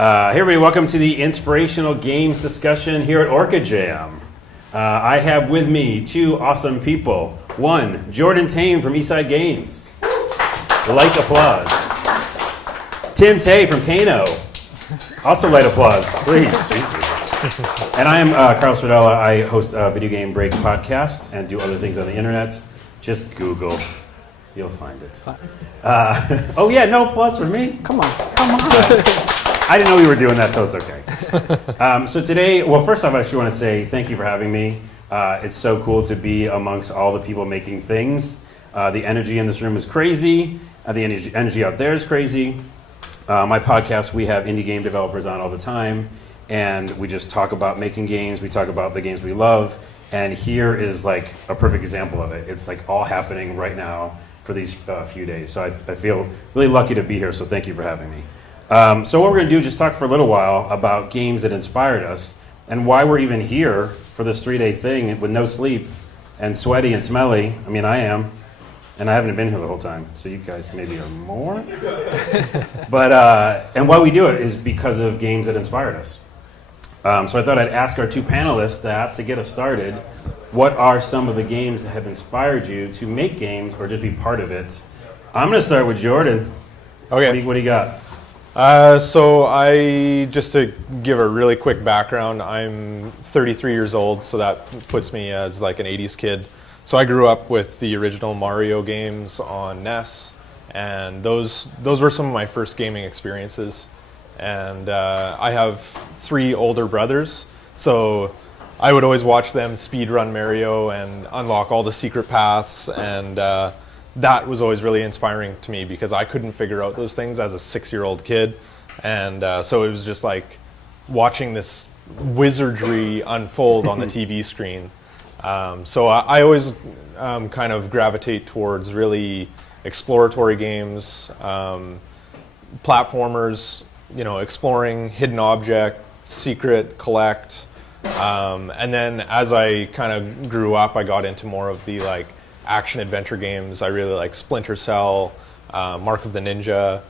Hey everybody, welcome to the Inspirational Games discussion here at Orca Jam. I have with me two awesome people. One, Jordan Tame from Eastside Games. Light applause. Tame from Kano. Also light applause, please. And I am Carlos Rodela. I host a Video Game Break podcast and do other things on the internet. Just Google. You'll find it. Oh yeah, no plus for me? Come on. I didn't know we were doing that, so it's okay. So today, well, first off, I actually want to say thank you for having me. It's so cool to be amongst all the people making things. The energy in this room is crazy. The energy out there is crazy. My podcast, we have indie game developers on all the time, and we just talk about making games. We talk about the games we love, and here is like a perfect example of it. It's like all happening right now for these few days. So I feel really lucky to be here, so thank you for having me. So what we're going to do is just talk for a little while about games that inspired us and why we're even here for this 3-day thing with no sleep and sweaty and smelly. I mean, I am, and I haven't been here the whole time, so you guys maybe are more. But and why we do it is because of games that inspired us. So I thought I'd ask our two panelists that to get us started. What are some of the games that have inspired you to make games or just be part of it? I'm going to start with Jordan. Okay. What do you got? So I, just to give a really quick background, I'm 33 years old, so that puts me as like an 80s kid. So I grew up with the original Mario games on NES, and those were some of my first gaming experiences. And I have 3 older brothers, so I would always watch them speedrun Mario and unlock all the secret paths, and that was always really inspiring to me because I couldn't figure out those things as a 6-year-old kid. And so it was just like watching this wizardry unfold on the TV screen. So I always kind of gravitate towards really exploratory games, platformers, exploring hidden object, secret, collect. And then as I kind of grew up, I got into more of the like action adventure games. I really like Splinter Cell, Mark of the Ninja.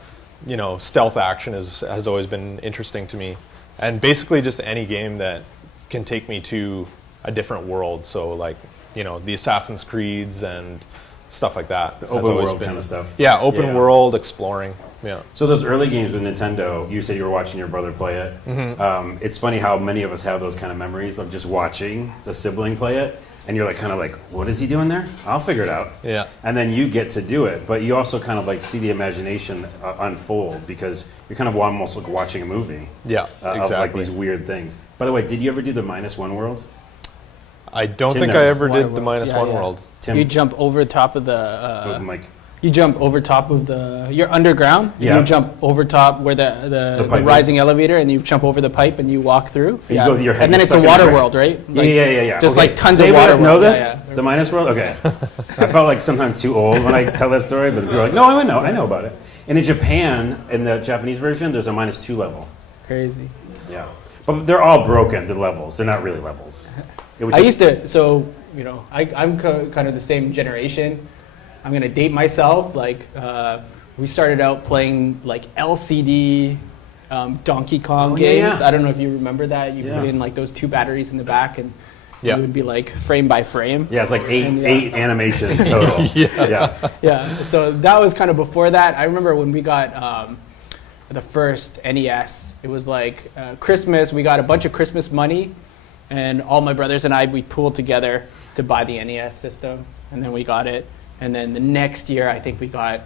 Stealth action has always been interesting to me, and basically just any game that can take me to a different world. So like the Assassin's Creeds and stuff like that. The open world kind of stuff. Yeah, open world exploring. Yeah. So those early games with Nintendo, you said you were watching your brother play it. Mm-hmm. It's funny how many of us have those kind of memories of just watching a sibling play it. And you're like kind of like, what is he doing there? I'll figure it out. Yeah. And then you get to do it, but you also kind of like see the imagination unfold because you're kind of almost like watching a movie. Yeah, exactly. Of like these weird things. By the way, did you ever do the -1 world? I don't Tim think knows. I ever did the -1 world. Tim, You jump over top of the. Mike. You jump over top of the. You're underground. And Yeah. You jump over top where the pipe rising is. elevator, and you jump over the pipe, and you walk through. And you go with your head And then gets it's a stuck in the water pipe. world, right? Yeah. Just Okay. like tons Does of anybody water. else know world. this? Yeah. The minus world? Okay. I felt like sometimes too old when I tell that story, but people are like, no, I know about it. And in Japan, in the Japanese version, there's a -2 level. Crazy. Yeah. But they're all broken, the levels. They're not really levels. It was I just- used to. So I'm kind of the same generation. I'm gonna date myself. Like we started out playing like LCD Donkey Kong games. yeah. I don't know if you remember that. You Yeah. put in like those 2 batteries in the back, and Yeah. it would be like frame by frame. Yeah, it's like eight And, animations total. Yeah. Yeah. So that was kind of before that. I remember when we got the first NES. It was like Christmas. We got a bunch of Christmas money, and all my brothers and I, we pooled together to buy the NES system, and then we got it. And then the next year, I think we got,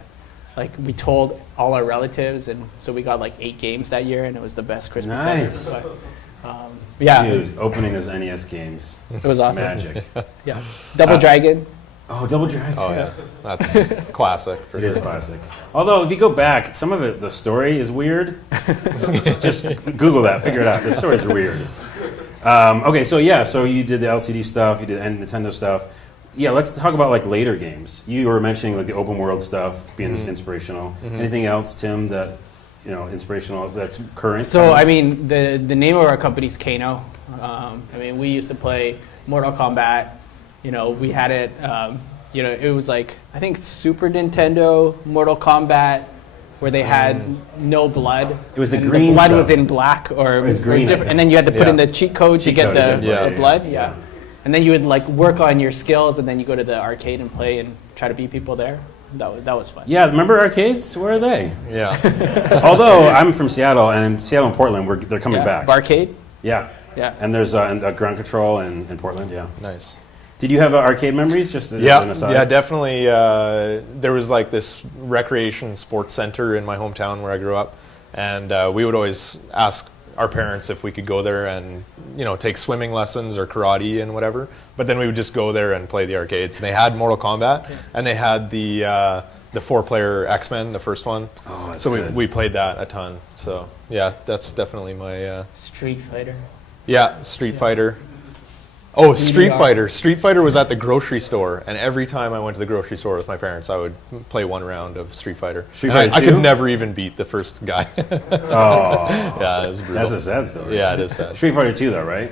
we told all our relatives, and so we got like 8 games that year, and it was the best Christmas Nice. ever. But, yeah, Dude, opening those NES games. it was awesome. Magic. Yeah, Double Dragon. Oh, Double Dragon. Oh yeah, that's classic. For It sure. is classic. Although, if you go back, some of it, the story is weird. Just Google that, figure it out. The story's weird. Okay, so you did the LCD stuff, you did Nintendo stuff. Yeah, let's talk about like later games. You were mentioning like the open world stuff being inspirational. Anything else, Tim, that inspirational that's current? So I mean, the name of our company is Kano. We used to play Mortal Kombat. We had it. It was like I think Super Nintendo, Mortal Kombat, where they had no blood. It was the and green the blood stuff. was in black or was green, I different, think. and then you had to put in Yeah. the cheat code to Cheat get code to the, get blood, the blood. yeah. Yeah. And then you would like work on your skills, and then you go to the arcade and play and try to beat people there. That was fun. Yeah, remember arcades? Where are they? Yeah. Although I'm from Seattle, and Seattle and Portland, they're coming back. Barcade. Yeah. Yeah. And there's ground control in Portland, yeah. Nice. Did you have arcade memories? Just as Yeah, an aside? yeah, definitely. There was like this recreation sports center in my hometown where I grew up, and we would always ask our parents if we could go there and take swimming lessons or karate and whatever. But then we would just go there and play the arcades. And they had Mortal Kombat, and they had the 4-player X-Men, the first one. Oh, that's so good. we played that a ton. So yeah, that's definitely my Street Fighter. Street Fighter. Oh, Street DDR. Fighter. Street Fighter was at the grocery store, and every time I went to the grocery store with my parents, I would play one round of Street Fighter. Street And Fighter I 2? could never even beat the first guy. Oh, Yeah, it was brutal. that's a sad story. Yeah, it is sad. Street Fighter 2, though, right?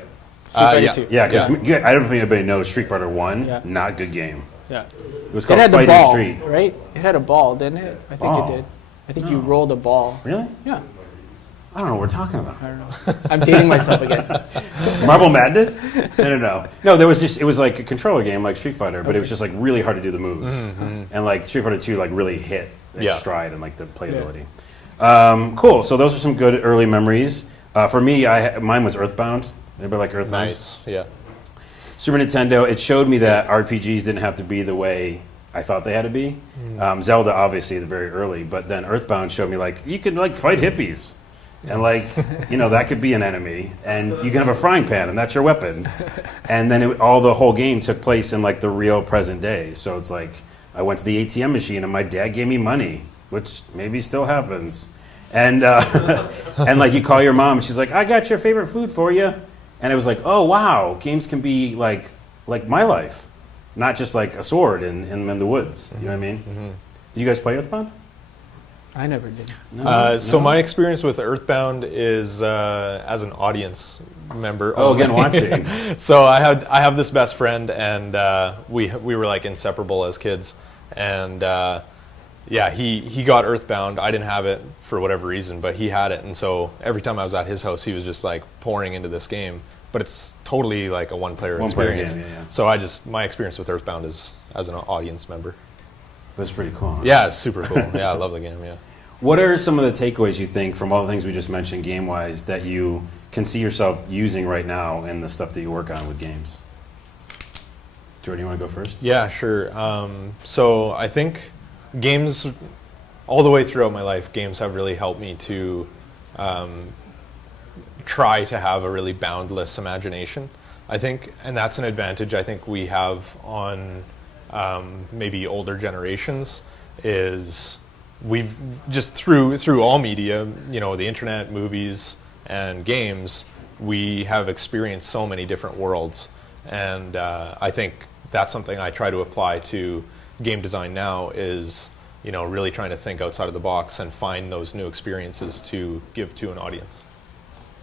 Street Fighter yeah. 2. Yeah, because I don't know if anybody knows Street Fighter 1, Yeah. not good game. Yeah. It was It called had the Fighting ball, Street. right? It had a ball, didn't it? I think Ball? it did. I think you No. rolled a ball. Really? Yeah. I don't know what we're talking about. I don't know. I'm dating myself again. Marble Madness? No. No, it was like a controller game like Street Fighter, but it was just like really hard to do the moves. And like Street Fighter 2 like really hit Yeah. stride and like the playability. Cool, so those are some good early memories. For me, mine was Earthbound. Anybody like Earthbound? Nice. Yeah. Super Nintendo, it showed me that RPGs didn't have to be the way I thought they had to be. Zelda, obviously, very early, but then Earthbound showed me like you could like fight hippies, and like that could be an enemy, and you can have a frying pan, and that's your weapon. And then the whole game took place in like the real present day. So it's like I went to the ATM machine, and my dad gave me money, which maybe still happens. And and like you call your mom, and she's like, "I got your favorite food for you." And it was like, oh wow, games can be like my life, not just like a sword in the woods. You know what I mean? Did you guys play Earthbound? I never did. No. So my experience with Earthbound is as an audience member. Oh, again, watching. So I have this best friend, and we were like inseparable as kids, and yeah, he got Earthbound. I didn't have it for whatever reason, but he had it, and so every time I was at his house, he was just like pouring into this game. But it's totally like a one-player experience. game, yeah. So my experience with Earthbound is as an audience member. That's pretty cool. Huh? Yeah, it's super cool. Yeah, I love the game. Yeah. What are some of the takeaways you think from all the things we just mentioned game-wise that you can see yourself using right now in the stuff that you work on with games? Jordan, you want to go first? Yeah, sure. So I think games, all the way throughout my life, games have really helped me to try to have a really boundless imagination, I think, and that's an advantage I think we have on maybe older generations, is we've just through all media, the internet, movies, and games, we have experienced so many different worlds, and I think that's something I try to apply to game design now, is really trying to think outside of the box and find those new experiences to give to an audience.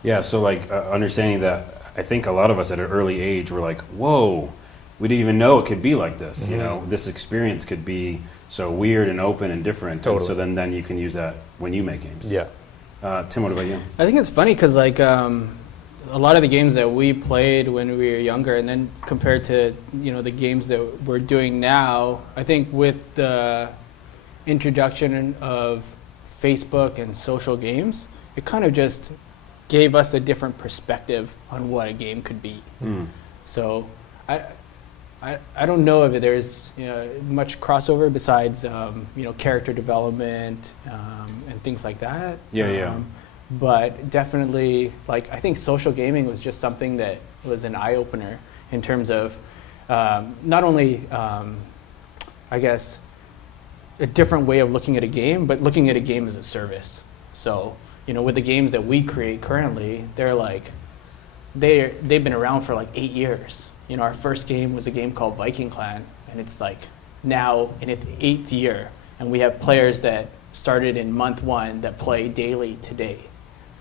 Yeah, so like understanding that, I think a lot of us at an early age were like, whoa, we didn't even know it could be like this. This experience could be so weird and open and different. Totally. And so then you can use that when you make games. Yeah. Tim, what about you? I think it's funny because like a lot of the games that we played when we were younger, and then compared to the games that we're doing now, I think with the introduction of Facebook and social games, it kind of just gave us a different perspective on what a game could be. So I don't know if there's much crossover besides character development and things like that. Yeah. But definitely, like, I think social gaming was just something that was an eye opener in terms of not only I guess a different way of looking at a game, but looking at a game as a service. So with the games that we create currently, they've been around for like 8 years. Our first game was a game called Viking Clan, and it's like now in its 8th year, and we have players that started in month 1 that play daily today.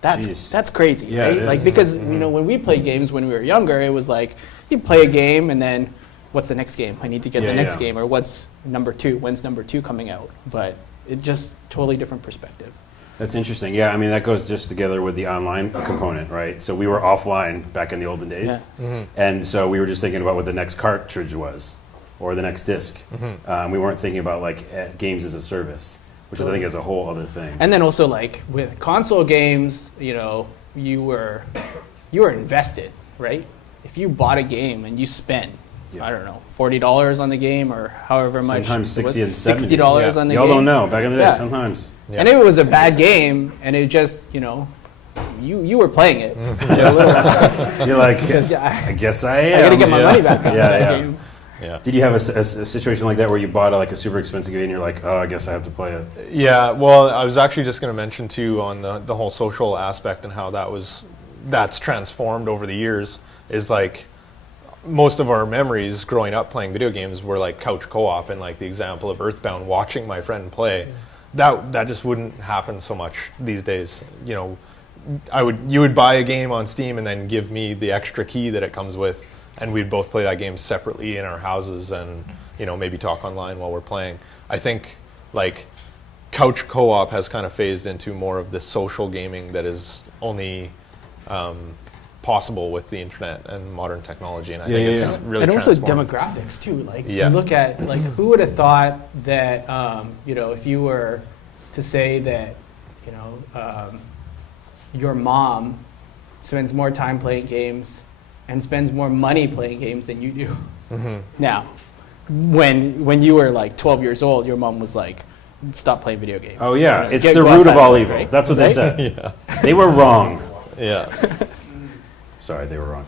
That's crazy, Yeah, right? it Like is. because when we played games when we were younger, it was like you play a game and then what's the next game? I need to get the next game, or what's number 2? When's number 2 coming out? But it just totally different perspective. That's interesting. Yeah, I mean, that goes just together with the online component, right? So we were offline back in the olden days. Yeah. And so we were just thinking about what the next cartridge was or the next disc. We weren't thinking about like games as a service, which I think is a whole other thing. And then also like with console games, you know, you were invested, right? If you bought a game and you spent, I don't know, $40 on the game or however much. Sometimes it was, 60 and 70. $60 on the Y'all game. don't know. Back in the day, Yeah. sometimes. Yeah. And if it was a bad game and it just, you know, you were playing it. You're like, Because I guess I am. I got to get my money back on that Yeah. game. Yeah. Did you have a situation like that where you bought like a super expensive game and you're like, oh, I guess I have to play it? Yeah, well, I was actually just going to mention too on the whole social aspect and how that's transformed over the years. Is like most of our memories growing up playing video games were like couch co-op, and like the example of Earthbound, watching my friend play. That just wouldn't happen so much these days. You know, you would buy a game on Steam and then give me the extra key that it comes with, and we'd both play that game separately in our houses, and you know, maybe talk online while we're playing. I think like couch co-op has kind of phased into more of the social gaming that is only possible with the internet and modern technology, and I think it's really and also transformed. demographics too. Like Yeah. you look at like who would have thought that you know, if you were to say that, you know, your mom spends more time playing games and spends more money playing games than you do. Now, when you were like 12 years old, your mom was like, stop playing video games. Oh, yeah. You know, It's go the root outside of all and evil. play, right? That's what they Right? said. They were wrong. Yeah. Sorry, they were wrong.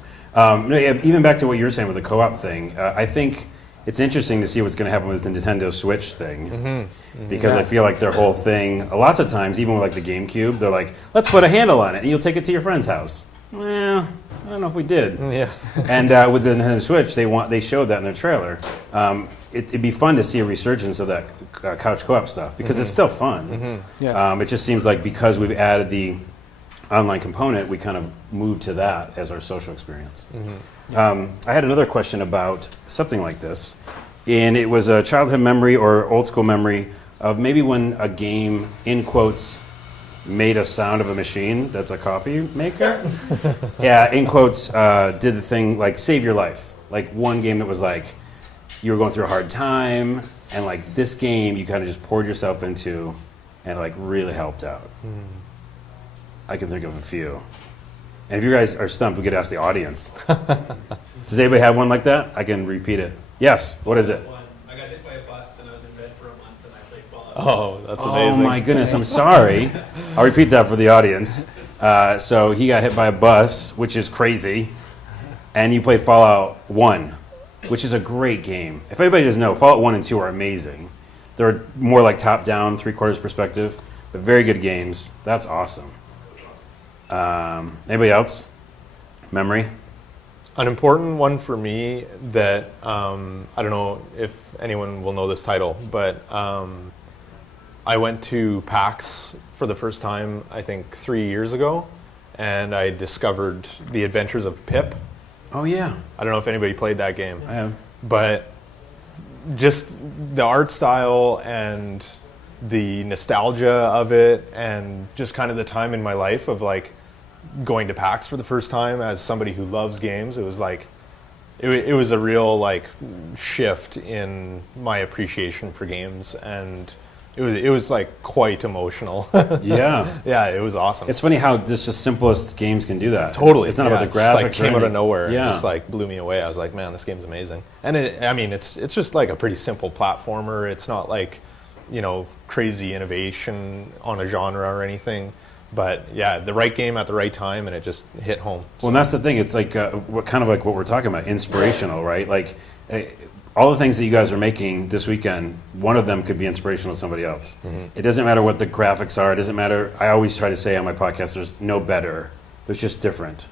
No, yeah, even back to what you were saying with the co-op thing, I think it's interesting to see what's going to happen with the Nintendo Switch thing, because I feel like their whole thing, lots of times, even with like the GameCube, they're like, let's put a handle on it, and you'll take it to your friend's house. Well, I don't know if we did. Yeah. And with the Nintendo Switch, they showed that in their trailer. It'd be fun to see a resurgence of that couch co-op stuff, because it's still fun. Yeah. It just seems like because we've added the online component, we kind of moved to that as our social experience. I had another question about something like this, and it was a childhood memory or old school memory of maybe when a game, in quotes, made a sound of a machine that's a coffee maker. Yeah, in quotes, did the thing like save your life. Like one game that was like, you were going through a hard time, and like this game you kind of just poured yourself into, and it like really helped out. I can think of a few. And if you guys are stumped, we could ask the audience. Does anybody have one like that? I can repeat it. Yes, what is it? I got hit by a bus and I was in bed for a month and I played Fallout. Oh, that's Oh amazing. my goodness, I'm sorry. I'll repeat that for the audience. So he got hit by a bus, which is crazy, and you played Fallout 1, which is a great game. If anybody doesn't know, Fallout 1 and 2 are amazing. They're more like top-down, three-quarters perspective, but very good games. That's awesome. Anybody else? Memory? An important one for me that I don't know if anyone will know this title, but I went to PAX for the first time, I think 3 years ago, and I discovered The Adventures of Pip. Oh, yeah. I don't know if anybody played that game, I have. but just the art style and the nostalgia of it, and just kind of the time in my life of like going to PAX for the first time as somebody who loves games. It was like it was a real like shift in my appreciation for games, and it was like quite emotional. Yeah. Yeah, it was awesome. It's funny how just the simplest games can do that. Totally. It's not yeah, about the just, graphics. like came or out of anything. nowhere Yeah. and just like blew me away. I was like, man, this game's amazing. And it's just like a pretty simple platformer. It's not like, you know, crazy innovation on a genre or anything. But yeah, the right game at the right time, and it just hit home. Well, and that's the thing. It's like kind of like what we're talking about, inspirational, right? Like all the things that you guys are making this weekend, one of them could be inspirational to somebody else. It doesn't matter what the graphics are. It doesn't matter. I always try to say on my podcast, there's no better. There's just different.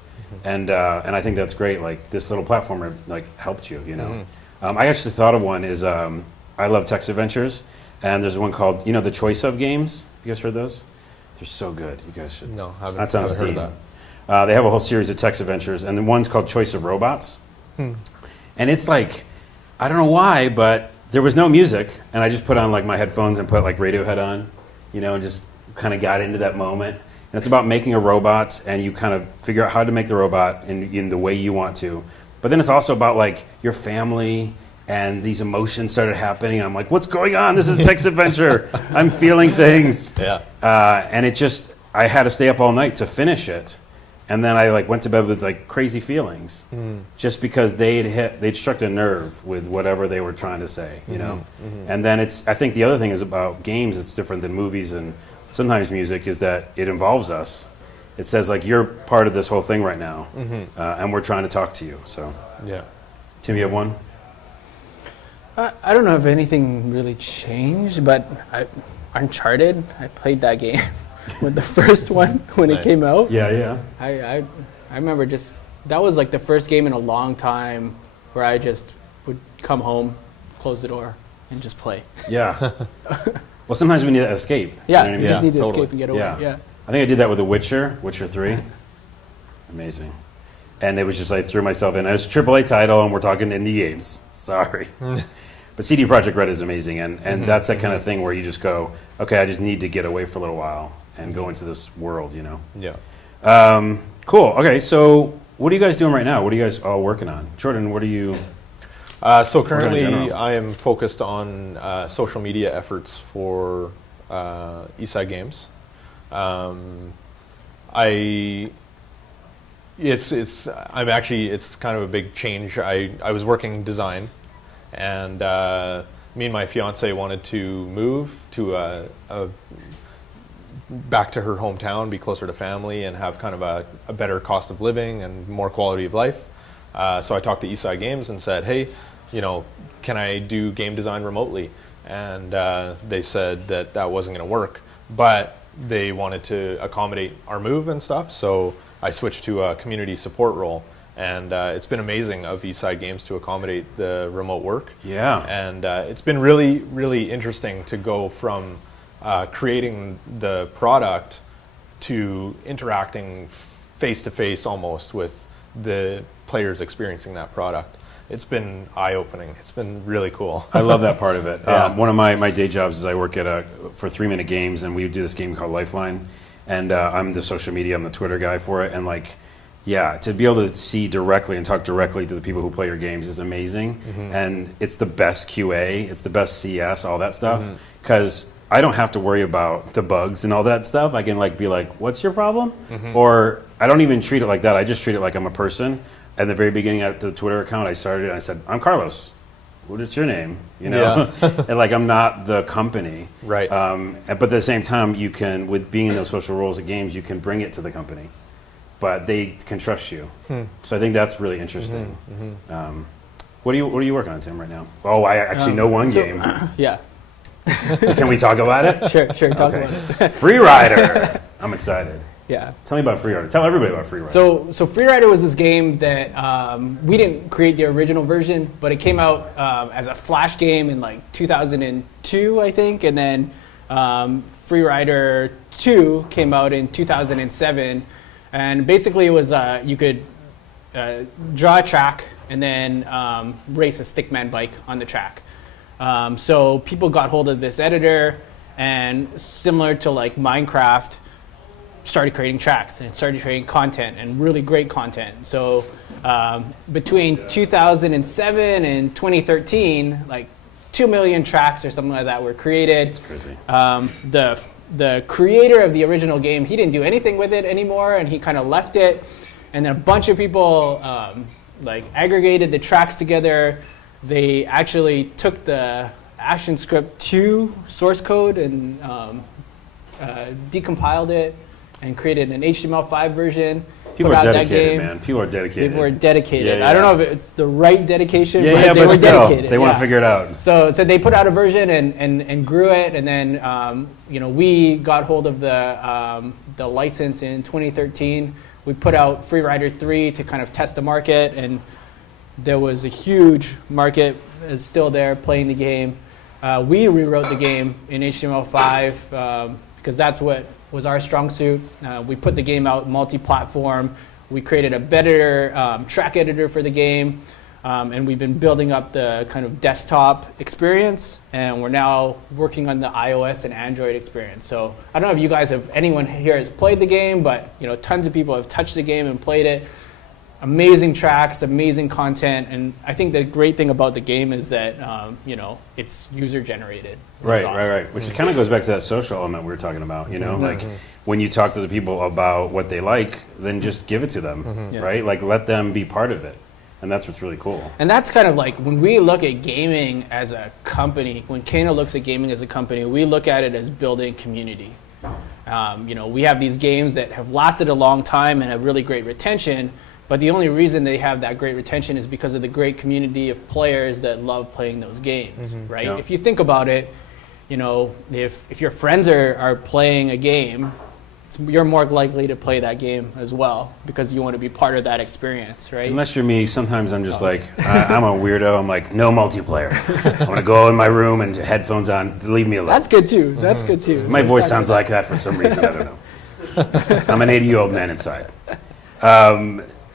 And I think that's great. Like this little platformer like helped you, you know. I actually thought of one is I love text adventures, and there's one called, you know, the Choice of games. You guys heard those? They're so good. You guys should. No, That's on haven't heard Steam. of that. They have a whole series of text adventures, and the one's called Choice of Robots. And it's like, I don't know why, but there was no music, and I just put on like my headphones and put like Radiohead on, you know, and just kind of got into that moment. And it's about making a robot, and you kind of figure out how to make the robot in the way you want to. But then it's also about like your family, and these emotions started happening. And I'm like, what's going on? This is a text adventure. I'm feeling things. Yeah. And it just, I had to stay up all night to finish it. And then I like went to bed with like crazy feelings, just because they'd struck a nerve with whatever they were trying to say, you know. And then I think the other thing is about games. It's different than movies and sometimes music, is that it involves us. It says like you're part of this whole thing right now, and we're trying to talk to you. So Yeah. Tim, you have one? I don't know if anything really changed, but Uncharted, I played that game with the first one when it came out. Yeah. I remember just, that was like the first game in a long time where I just would come home, close the door, and just play. Yeah. Well, sometimes we need that escape. Yeah, You know what I you mean? just need to totally. escape and get away. Yeah. I think I did that with The Witcher 3. Amazing. And it was just, I threw myself in. It's a AAA title, and we're talking indie games. Sorry. But CD Projekt Red is amazing, and that's that kind of thing where you just go, okay, I just need to get away for a little while and go into this world, you know? Yeah. Cool. Okay, so what are you guys doing right now? What are you guys all working on? Jordan, what are you... So currently, general. I am focused on social media efforts for Eastside Games. It's kind of a big change. I was working design, and me and my fiance wanted to move to back to her hometown, be closer to family, and have kind of a better cost of living and more quality of life. So I talked to Eastside Games and said, hey, you know, can I do game design remotely? And they said that wasn't going to work, but they wanted to accommodate our move and stuff. So I switched to a community support role, and it's been amazing of Eastside Games to accommodate the remote work. Yeah. And it's been really, really interesting to go from creating the product to interacting face-to-face almost with the players experiencing that product. It's been eye-opening. It's been really cool. I love that part of it. Yeah. One of my day jobs is I work for 3 Minute Games, and we do this game called Lifeline. And I'm the social media, I'm the Twitter guy for it. And like, yeah, to be able to see directly and talk directly to the people who play your games is amazing. And it's the best QA, it's the best CS, all that stuff. Because I don't have to worry about the bugs and all that stuff. I can like be like, what's your problem? Or I don't even treat it like that. I just treat it like I'm a person. At the very beginning at the Twitter account, I started and I said, I'm Carlos. What is your name? You know, and like I'm not the company, Right. But at the same time, you can, with being in those social roles at games, you can bring it to the company, but they can trust you. So I think that's really interesting. What are you working on, Tim, right now? Oh, I actually know one game. Yeah. Can we talk about it? Sure. Talk Okay. about it. Free Rider. I'm excited. Yeah. Tell me about Free Rider. Tell everybody about Free Rider. So Free Rider was this game that we didn't create the original version, but it came out as a Flash game in like 2002, I think, and then Free Rider 2 came out in 2007, and basically it was you could draw a track and then race a stickman bike on the track. So people got hold of this editor, and similar to like Minecraft, started creating tracks and started creating content, and really great content. So between 2007 and 2013, like 2 million tracks or something like that were created. It's crazy. The creator of the original game, he didn't do anything with it anymore, and he kind of left it. And then a bunch of people like aggregated the tracks together. They actually took the ActionScript 2 source code and decompiled it and created an HTML5 version. People put are out that dedicated, game. man. People are dedicated. People were dedicated. Yeah. I don't know if it's the right dedication, Yeah, but they but were still, dedicated. they want to yeah. figure it out. So they put out a version and grew it, and then we got hold of the license in 2013. We put out Free Rider 3 to kind of test the market, and there was a huge market. It's still there playing the game. We rewrote the game in HTML5 because that's what was our strong suit. We put the game out multi-platform. We created a better track editor for the game. And we've been building up the kind of desktop experience, and we're now working on the iOS and Android experience. So I don't know if you guys have, anyone here has played the game, but tons of people have touched the game and played it. Amazing tracks, amazing content, and I think the great thing about the game is that it's user generated. Right. Which kind of goes back to that social element we were talking about. Like when you talk to the people about what they like, then just give it to them, right? Like let them be part of it. And that's what's really cool. And that's kind of like when we look at gaming as a company, when Kano looks at gaming as a company, we look at it as building community. We have these games that have lasted a long time and have really great retention, but the only reason they have that great retention is because of the great community of players that love playing those games, right? Yeah. If you think about it, if your friends are playing a game, you're more likely to play that game as well because you want to be part of that experience, right? Unless you're me, sometimes I'm just like, I'm a weirdo. I'm like, no multiplayer. I want to go in my room and headphones on. Leave me alone. That's good too. That's good too. My voice sounds like that for some reason. I don't know. I'm an 80-year-old man inside.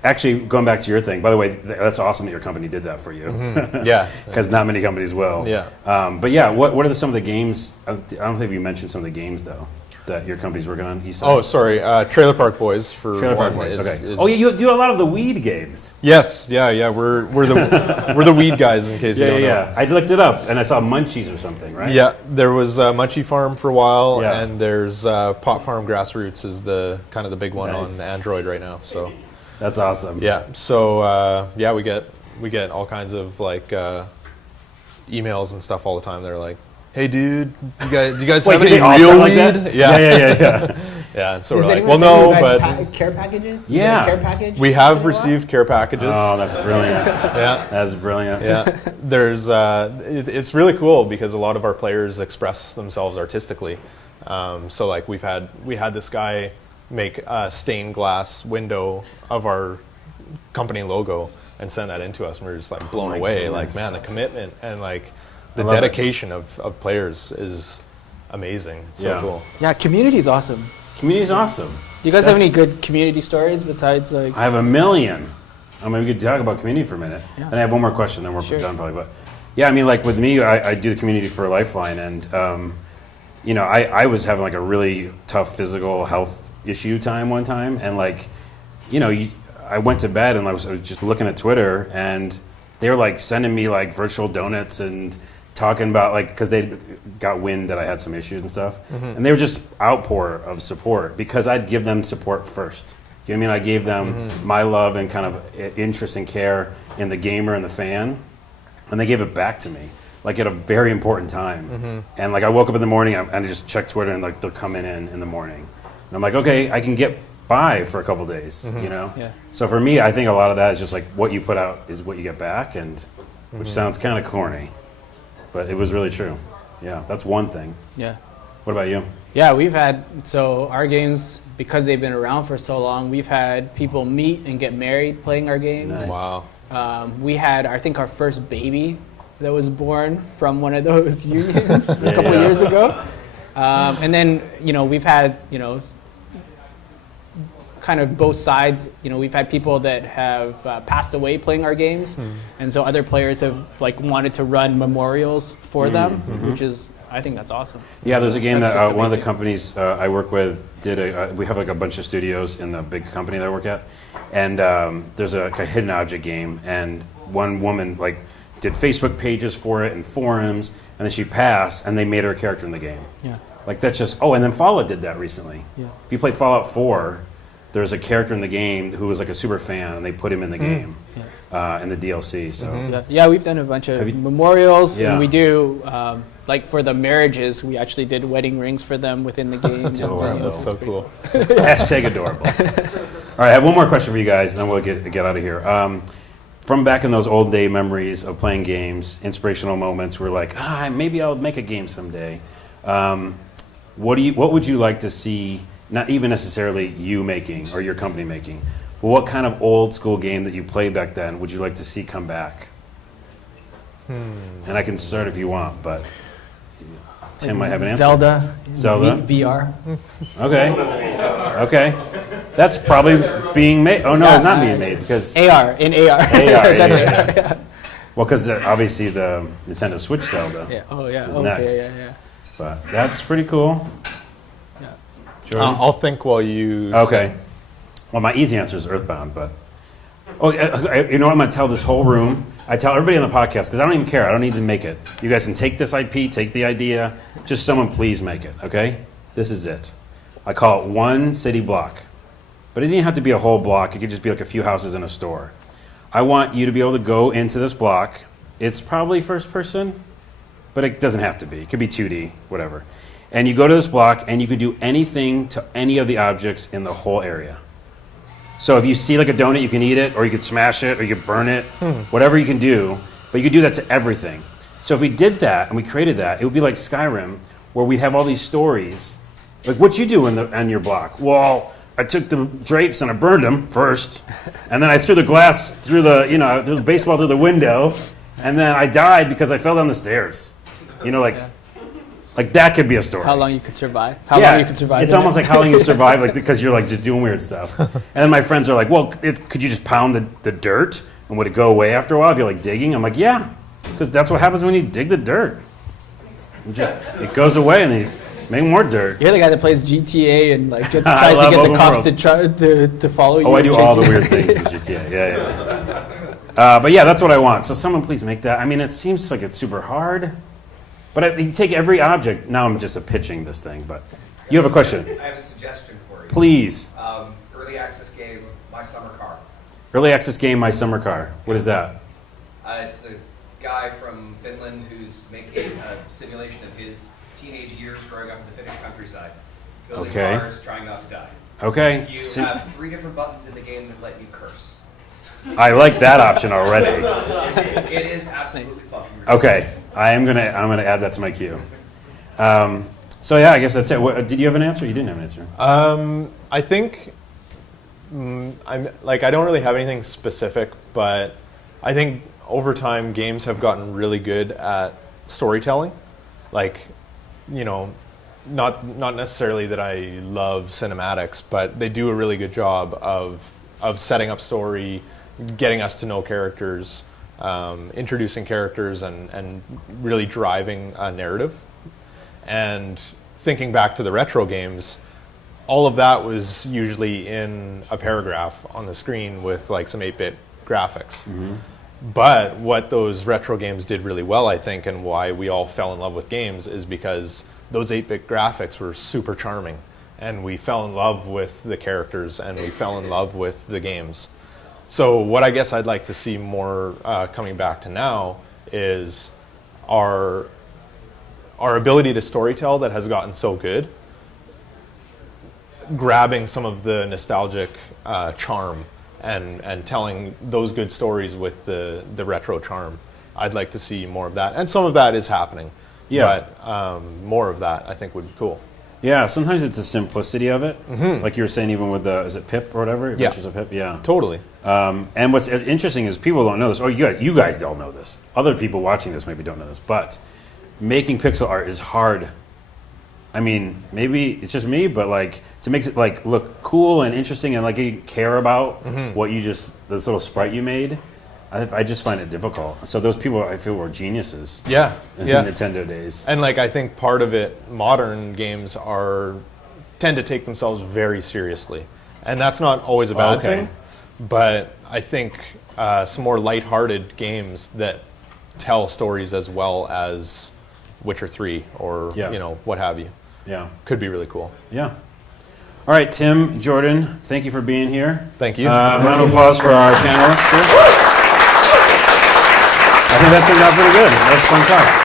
Actually, going back to your thing, by the way, that's awesome that your company did that for you. Yeah. Because not many companies will. Yeah. But yeah, what are some of the games? I don't think you mentioned some of the games though that your company's working on. Oh, sorry. Trailer Park Boys for Trailer Park one Boys. is- Okay. is- Oh, yeah, you do a lot of the weed games. Yes. Yeah. We're the we're the weed guys in case you don't know. Yeah. I looked it up and I saw Munchies or something, right? Yeah, there was Munchie Farm for a while, Yeah. and there's Pot Farm Grassroots is the kind of the big one Nice. on Android right now. So That's awesome. yeah, so we get all kinds of like emails and stuff all the time. They're like, "Hey, dude, do you guys Wait, have do any they all real sound weed?" like that? Yeah, Yeah. yeah. And so Does we're like, anyone "Well, send you no, guys but care packages? Do Yeah. you get a care package? we have once in a while? received care packages." Oh, that's brilliant. Yeah. That's brilliant. Yeah, there's it's really cool because a lot of our players express themselves artistically. So like we had this guy make a stained glass window of our company logo and send that into us, and we're just like blown my away. goodness. Like, man, the commitment and like the I love it. dedication of players is amazing. It's so Yeah. cool. Yeah, community is awesome. Community's awesome. Do you guys have any That's- good community stories besides like? I have a million. I mean, we could talk about community for a minute. Yeah. And I have one more question, then we're Sure. done probably. But yeah, I mean, like with me, I do the community for Lifeline, and I was having like a really tough physical health issue one time, and like, I went to bed and I was just looking at Twitter, and they were like sending me like virtual donuts and talking about like, because they got wind that I had some issues and stuff, and they were just outpour of support because I'd give them support first. You know what I mean? I gave them my love and kind of interest and care in the gamer and the fan, and they gave it back to me like at a very important time. And like I woke up in the morning and I just checked Twitter, and like they're coming in the morning, and I'm like, okay, I can get by for a couple days, Yeah. So for me, I think a lot of that is just like what you put out is what you get back, and which sounds kind of corny, but it was really true. Yeah, that's one thing. Yeah. What about you? Yeah, we've had, so our games, because they've been around for so long, we've had people meet and get married playing our games. Nice. Wow. We had, I think, our first baby that was born from one of those unions a couple Yeah. years ago. And then, we've had, kind of both sides. We've had people that have passed away playing our games, and so other players have like wanted to run memorials for them, which is, I think that's awesome. Yeah, there's a game That's that just one of the amazing. companies I work with did. We have like a bunch of studios in the big company that I work at, and there's a hidden object game, and one woman like did Facebook pages for it and forums, and then she passed, and they made her a character in the game. Yeah. Like that's just. Oh, and then Fallout did that recently. Yeah. If you played Fallout 4, there's a character in the game who was like a super fan, and they put him in the game in the DLC. So Yeah, we've done a bunch of Have you- memorials, Yeah. and we do, like for the marriages, we actually did wedding rings for them within the game. Adorable. That's so cool. hashtag adorable. All right, I have one more question for you guys, and then we'll get out of here. From back in those old day memories of playing games, inspirational moments, we're like, maybe I'll make a game someday. What would you like to see? Not even necessarily you making or your company making, but what kind of old school game that you played back then would you like to see come back? And I can start if you want, but Tim might have an answer. Zelda. Zelda? VR. Okay. Okay. That's probably being made. Oh no, it's not being made because AR in AR. AR. Yeah. Well, because obviously the Nintendo Switch Zelda. Yeah. Oh yeah. Is Okay. next. Yeah. But that's pretty cool. Yeah. Jordan? I'll think while you. Okay. Well, my easy answer is Earthbound, but you know what? I'm going to tell this whole room. I tell everybody on the podcast because I don't even care. I don't need to make it. You guys can take this IP, take the idea. Just someone please make it, okay? This is it. I call it one city block. But it doesn't even have to be a whole block. It could just be like a few houses in a store. I want you to be able to go into this block. It's probably first person, but it doesn't have to be. It could be 2D, whatever. And you go to this block and you can do anything to any of the objects in the whole area. So if you see like a donut, you can eat it, or you could smash it, or you could burn it, whatever you can do. But you could do that to everything. So if we did that and we created that, it would be like Skyrim, where we'd have all these stories. Like what you do on your block. Well, I took the drapes and I burned them first, and then I threw the glass through the baseball through the window, and then I died because I fell down the stairs. Like that could be a story. How long you could survive? How long you could survive? It's almost like how long you survive, like because you're like just doing weird stuff. And then my friends are like, "Well, could you just pound the dirt and would it go away after a while if you're like digging?" I'm like, "Yeah, because that's what happens when you dig the dirt. It goes away and then you make more dirt." You're the guy that plays GTA and like tries I to love get the open cops world. to follow you. Oh, I and do chase all the you. weird things in GTA. Yeah. But yeah, that's what I want. So someone please make that. I mean, it seems like it's super hard. But you take every object. Now I'm just pitching this thing, but you have a question. I have a suggestion for you. Please. Early access game, My Summer Car. Early access game, My Summer Car. What is that? It's a guy from Finland who's making a simulation of his teenage years growing up in the Finnish countryside. Building Okay. cars, trying not to die. Okay. You have 3 different buttons in the game that let you curse. I like that option already. It is absolutely fucking ridiculous. Okay. I'm gonna add that to my queue. So yeah, I guess that's it. Did you have an answer? You didn't have an answer. I think I don't really have anything specific, but I think over time games have gotten really good at storytelling. Like, not necessarily that I love cinematics, but they do a really good job of setting up story, getting us to know characters, introducing characters, and really driving a narrative. And thinking back to the retro games, all of that was usually in a paragraph on the screen with like some 8-bit graphics. Mm-hmm. But what those retro games did really well, I think, and why we all fell in love with games is because those 8-bit graphics were super charming. And we fell in love with the characters, and we fell in love with the games. So what I guess I'd like to see more coming back to now is our ability to storytell that has gotten so good, grabbing some of the nostalgic charm and telling those good stories with the retro charm. I'd like to see more of that. And some of that is happening. Yeah. But more of that I think would be cool. Yeah, sometimes it's the simplicity of it. Mm-hmm. Like you were saying, even with is it Pip or whatever? Yeah. Adventures of Pip, yeah. Totally. And what's interesting is people don't know this. Or you guys all know this. Other people watching this maybe don't know this. But making pixel art is hard. I mean, maybe it's just me, but like to make it like look cool and interesting and like you care about what this little sprite you made. I just find it difficult. So those people I feel were geniuses. Yeah. In Yeah. the Nintendo days. And like I think part of it, modern games tend to take themselves very seriously, and that's not always a bad thing. But I think some more lighthearted games that tell stories as well as Witcher 3 or what have you, could be really cool. Yeah. All right, Tim, Jordan, thank you for being here. Thank you. Round of applause for our panelists here. I think that turned out pretty good. That was a fun talk.